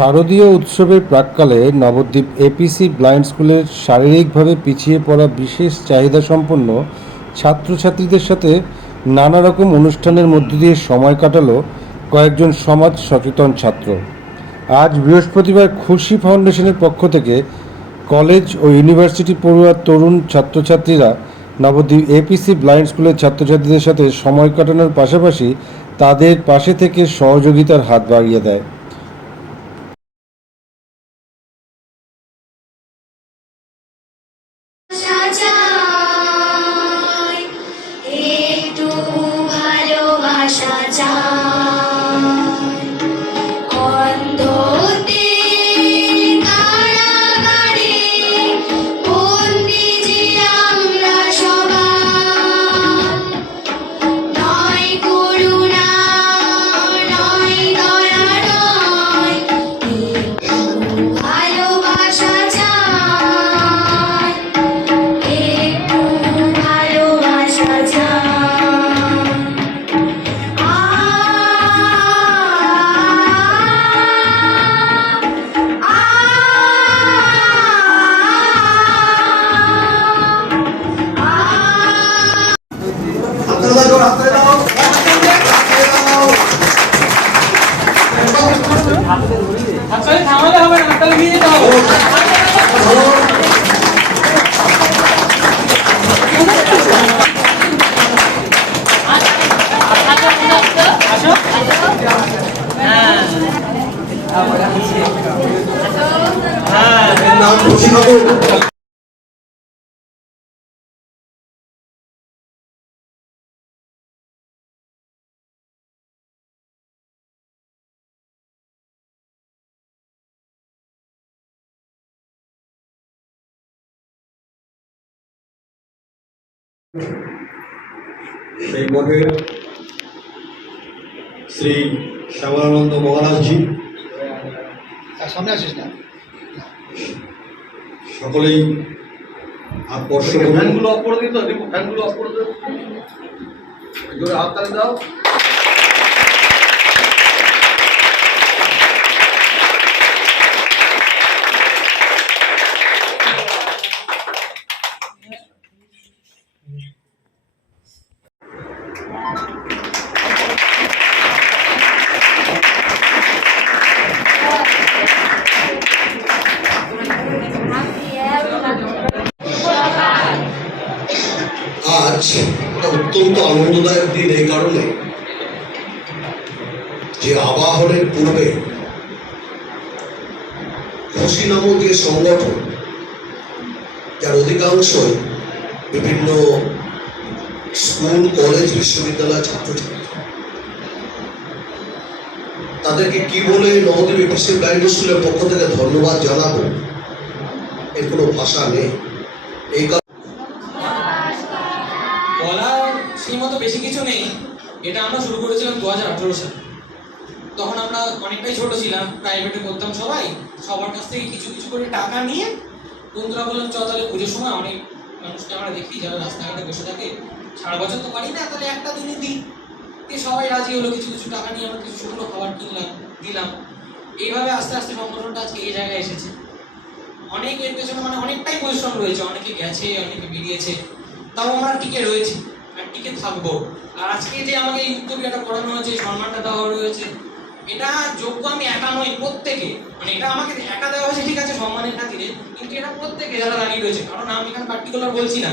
শারদীয় উৎসবের প্রাককালে নবদ্বীপ এপিসি ব্লাইন্ড স্কুলের শারীরিকভাবে পিছিয়ে পড়া বিশেষ চাহিদা সম্পন্ন ছাত্রছাত্রীদের সাথে নানা রকম অনুষ্ঠানের মধ্য দিয়ে সময় কাটালো কয়েকজন সমাজ সচেতন ছাত্র। আজ বৃহস্পতিবার খুশি ফাউন্ডেশনের পক্ষ থেকে কলেজ ও ইউনিভার্সিটি পড়ুয়া তরুণ ছাত্রছাত্রীরা নবদ্বীপ এপিসি ব্লাইন্ড স্কুলের ছাত্রছাত্রীদের সাথে সময় কাটানোর পাশাপাশি তাদের পাশে থেকে সহযোগিতার হাত বাড়িয়ে দেয়। Xa হাততালি সেই মঠে শ্রী শ্যামানন্দ মহারাজজি। সামনে আসিস না। সকলেই আকর্ষণ ফ্যানগুলো অফ করে দিত ফ্যানগুলো অফ করে জোরে হাত তালি দাও। আজ একটা অত্যন্ত আনন্দদায়ক দিন এই কারণে যে আবাহনের পূর্বে খুশি নামক যে সংগঠন, যার অধিকাংশই বিভিন্ন স্কুল, কলেজ, বিশ্ববিদ্যালয়, ছাত্রছাত্রী। তাদেরকে কি বলে নবদ্বীপ এপিসি স্কুলের পক্ষ থেকে ধন্যবাদ জানাব? এর কোনো ভাষা নেই। এই বলার মতো বেশি কিছু নেই। এটা আমরা শুরু করেছিলাম দু হাজার আঠেরো সালে। তখন আমরা অনেকটাই ছোট ছিলাম প্রাইভেটে করতাম সবাই। সবার কাছ থেকে কিছু কিছু করে টাকা নিয়ে বন্ধুরা বললাম চ তাহলে পুজোর সময় অনেক মানুষকে আমরা দেখি, যারা রাস্তাঘাটে বসে থাকে। সারা বছর তো পারি না, তাহলে একটা দিনই দিই। দিয়ে সবাই রাজি হলো, কিছু কিছু টাকা নিয়ে আমরা কিছু শুকনো খাবার কিনলাম, দিলাম। এইভাবে আস্তে আস্তে সংগঠনটা আজকে এই জায়গায় এসেছে। অনেক এর পেছনে মানে অনেকটাই পরিশ্রম রয়েছে, অনেকে গেছে, অনেকে বেরিয়েছে, তাও আমরা টিকে রয়েছি, আর টিকে থাকব। আর আজকে যে আমাকে এই উদ্যোগটা করানো হয়েছে, সম্মানটা দেওয়া রয়েছে, এটা যোগ্য আমি একা নই, প্রত্যেকে। মানে এটা আমাকে একা দেওয়া হয়েছে, ঠিক আছে, সম্মানের খাতিরে, কিন্তু এটা প্রত্যেকে যারা দাঁড়িয়ে রয়েছে, কারণ আমি এখানে পার্টিকুলার বলছি না।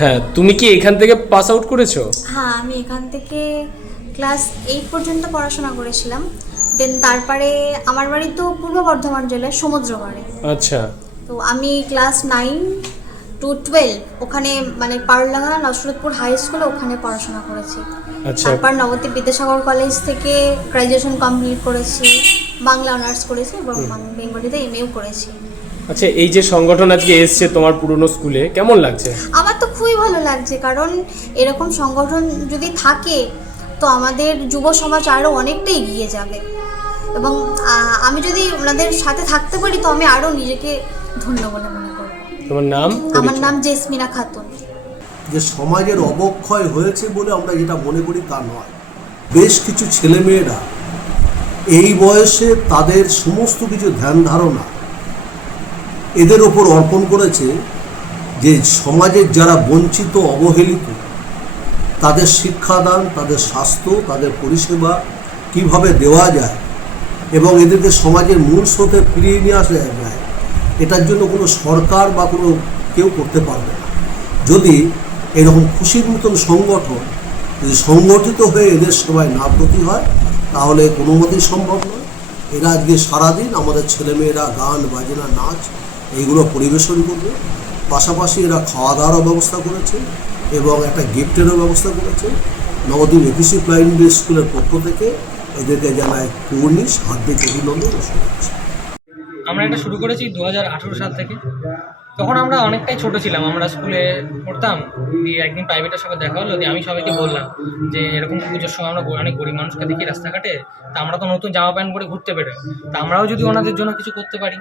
হ্যাঁ তুমি কি এখান থেকে পাস আউট করেছ? হ্যাঁ আমি এখান থেকে ক্লাস এইট পর্যন্ত পড়াশোনা করেছিলাম। দেন তারপরে আমার বাড়ি তো পূর্ব বর্ধমান জেলার সমুদ্রগড়ে। আচ্ছা। তো আমি ক্লাস নাইন টু টুয়েলভ ওখানে মানে পারুলাঙ্গা নসরতপুর হাই স্কুলে ওখানে পড়াশোনা করেছি। আচ্ছা। তারপর নবদ্বীপ বিদ্যাসাগর কলেজ থেকে গ্র্যাজুয়েশন কমপ্লিট করেছি বাংলা অনার্স করেছি এবং বেঙ্গলিতে এমএও করেছি। আচ্ছা এই যে সংগঠন আজকে এসছে তোমার পুরনো স্কুলে কেমন লাগছে? আমার খুবই ভালো লাগছে কারণ এরকম সংগঠন যদি থাকে তো আমাদের যুব সমাজ আরও অনেকটা এগিয়ে যাবে। এবং আমি যদি ওনাদের সাথে থাকতে পারি তো আমি আরও নিজেকে ধন্য বলে মনে করব। তোমার নাম? আমার নাম জেসমিনা খাতুন। যে সমাজের অবক্ষয় হয়েছে বলে আমরা যেটা মনে করি তা নয়। বেশ কিছু ছেলেমেয়েরা এই বয়সে তাদের সমস্ত কিছু ধ্যান ধারণা এদের ওপর অর্পণ করেছে। যে সমাজের যারা বঞ্চিত, অবহেলিত, তাদের শিক্ষাদান, তাদের স্বাস্থ্য, তাদের পরিষেবা কীভাবে দেওয়া যায় এবং এদেরকে সমাজের মূল স্রোতে ফিরিয়ে নিয়ে আসা যায়, এটার জন্য কোনো সরকার বা কোনো কেউ করতে পারবে না। যদি এরকম খুশির মতন সংগঠন যদি সংগঠিত হয়ে এদের সেবায় না প্রতি হয়, তাহলে কোনো মতেই সম্ভব নয়। এরা আজকে সারাদিন আমাদের ছেলেমেয়েরা গান, বাজনা, নাচ, এইগুলো পরিবেশন করবে। পাশাপাশি এরা খাওয়া দাওয়ারও ব্যবস্থা করেছে এবং একটা গিফটেরও ব্যবস্থা করেছে। নবদ্বীপ এপিসি প্রাইমারি স্কুলের পক্ষ থেকে এদেরকে জানায় কুর্নিশ হার্দিক অভিনন্দন আমরা এটা শুরু করেছি দু হাজার সাল থেকে। তখন আমরা অনেকটাই ছোট ছিলাম। আমরা স্কুলে পড়তাম, দিয়ে একদিন প্রাইভেটের সঙ্গে দেখা হলো, দিয়ে আমি সবাইকে বললাম যে এরকম পুজোর সময় আমরা অনেক গরিব মানুষকে দেখি রাস্তাঘাটে, তা আমরা তো নতুন জামা প্যান্ট পরে ঘুরতে বেরোই। তা আমরাও যদি ওনাদের জন্য কিছু করতে পারি,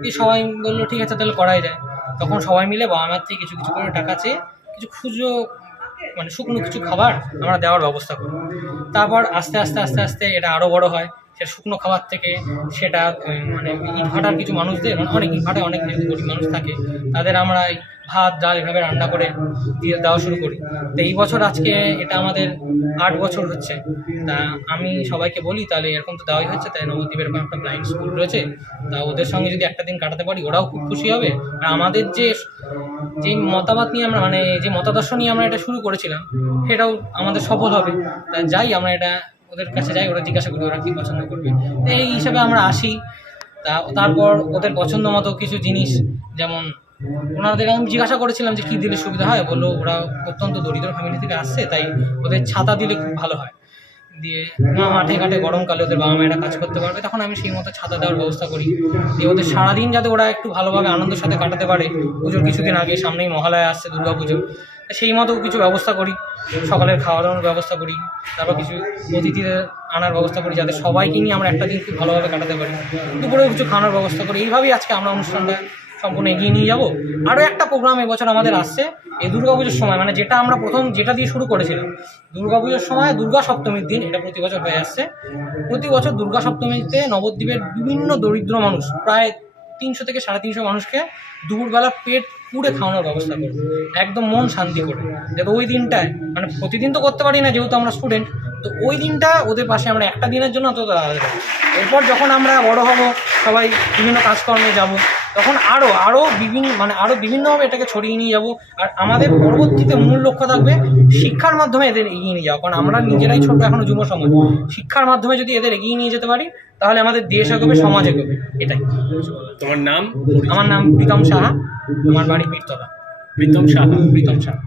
দিয়ে সবাই বলল, ঠিক আছে, তাহলে করাই যায়। তখন সবাই মিলে বাবা মার থেকে কিছু কিছু করে টাকা চেয়ে কিছু খুচরো মানে শুকনো কিছু খাবার আমরা দেওয়ার ব্যবস্থা করি। তারপর আস্তে আস্তে আস্তে আস্তে এটা আরও বড় হয়। সে শুকনো খাবার থেকে সেটা মানে ইটভাটার কিছু মানুষদের মানে অনেক ইটভাটায় অনেক গরিব মানুষ থাকে, তাদের আমরা ভাত, ডাল এভাবে রান্না করে দিয়ে দেওয়া শুরু করি। তো এই বছর আজকে এটা আমাদের আট বছর হচ্ছে। তা আমি সবাইকে বলি, তাহলে এরকম তো দেওয়াই হচ্ছে, তাই নবদ্বীপের এরকম একটা ব্লাইন্ড স্কুল রয়েছে। তা ওদের সঙ্গে যদি একটা দিন কাটাতে পারি, ওরাও খুব খুশি হবে। আর আমাদের যে যে মতামত নিয়ে আমরা মানে যে মতাদর্শ নিয়ে আমরা এটা শুরু করেছিলাম, সেটাও আমাদের সফল হবে। তা যাই, আমরা এটা ওদের কাছে যাই, ওরা জিজ্ঞাসা করি, ওরা কী পছন্দ করবে? তো এই হিসাবে আমরা আসি। তা তারপর ওদের পছন্দ মতো কিছু জিনিস, যেমন ওনাদের, আমি জিজ্ঞাসা করেছিলাম যে কী দিলে সুবিধা হয়? বলল, ওরা অত্যন্ত দরিদ্র ফ্যামিলি থেকে আসছে, তাই ওদের ছাতা দিলে খুব ভালো হয়। দিয়ে মাঠে ঘাটে গরমকালে ওদের বাবা মায়েরা কাজ করতে পারবে, তখন আমি সেই মতো ছাতা দেওয়ার ব্যবস্থা করি। দিয়ে ওদের সারাদিন যাতে ওরা একটু ভালোভাবে আনন্দের সাথে কাটাতে পারে, পুজোর কিছুদিন আগে সামনেই মহালয়া আসছে দুর্গা পুজো সেই মতো কিছু ব্যবস্থা করি। সকালের খাওয়া দাওয়ার ব্যবস্থা করি, তারপর কিছু অতিথিদের আনার ব্যবস্থা করি, যাতে সবাইকে নিয়ে আমরা একটা দিন খুব ভালোভাবে কাটাতে পারি। দুপুরেও কিছু খাওয়ানোর ব্যবস্থা করি, এইভাবেই আজকে আমরা অনুষ্ঠানটা সম্পূর্ণ এগিয়ে নিয়ে যাব। আরও একটা প্রোগ্রাম এবছর আমাদের আসছে, এই দুর্গাপুজোর সময়। মানে যেটা আমরা প্রথম যেটা দিয়ে শুরু করেছিলাম, দুর্গাপুজোর সময় দুর্গা সপ্তমীর দিন এটা প্রতি বছর হয়ে আসছে। প্রতি বছর দুর্গা সপ্তমীতে নবদ্বীপের বিভিন্ন দরিদ্র মানুষ, প্রায় তিনশো থেকে সাড়ে তিনশো মানুষকে দুপুরবেলা পেট পুড়ে খাওয়ানোর ব্যবস্থা করব। একদম মন শান্তি করে। যাতে ওই দিনটায় মানে প্রতিদিন তো করতে পারি না, যেহেতু আমরা স্টুডেন্ট তো ওই দিনটা ওদের পাশে আমরা একটা দিনের জন্য অন্তত দাঁড়াতে পারি। এরপর যখন আমরা বড় হব সবাই বিভিন্ন কাজকর্মে যাব তখন আরও আরও বিভিন্ন মানে আরও বিভিন্নভাবে এটাকে ছড়িয়ে নিয়ে যাব। আর আমাদের পরবর্তীতে মূল লক্ষ্য থাকবে শিক্ষার মাধ্যমে এদের এগিয়ে নিয়ে যাওয়া। কারণ আমরা নিজেরাই ছোট এখনও যুব সমাজ। শিক্ষার মাধ্যমে যদি এদের এগিয়ে নিয়ে যেতে পারি তাহলে আমাদের দেশ এগোবে সমাজ এগোবে। এটাই। তোমার নাম? আমার নাম প্রীতম সাহা। আমার বাড়ি বীরতলা প্রীতম সাহা। প্রীতম সাহা।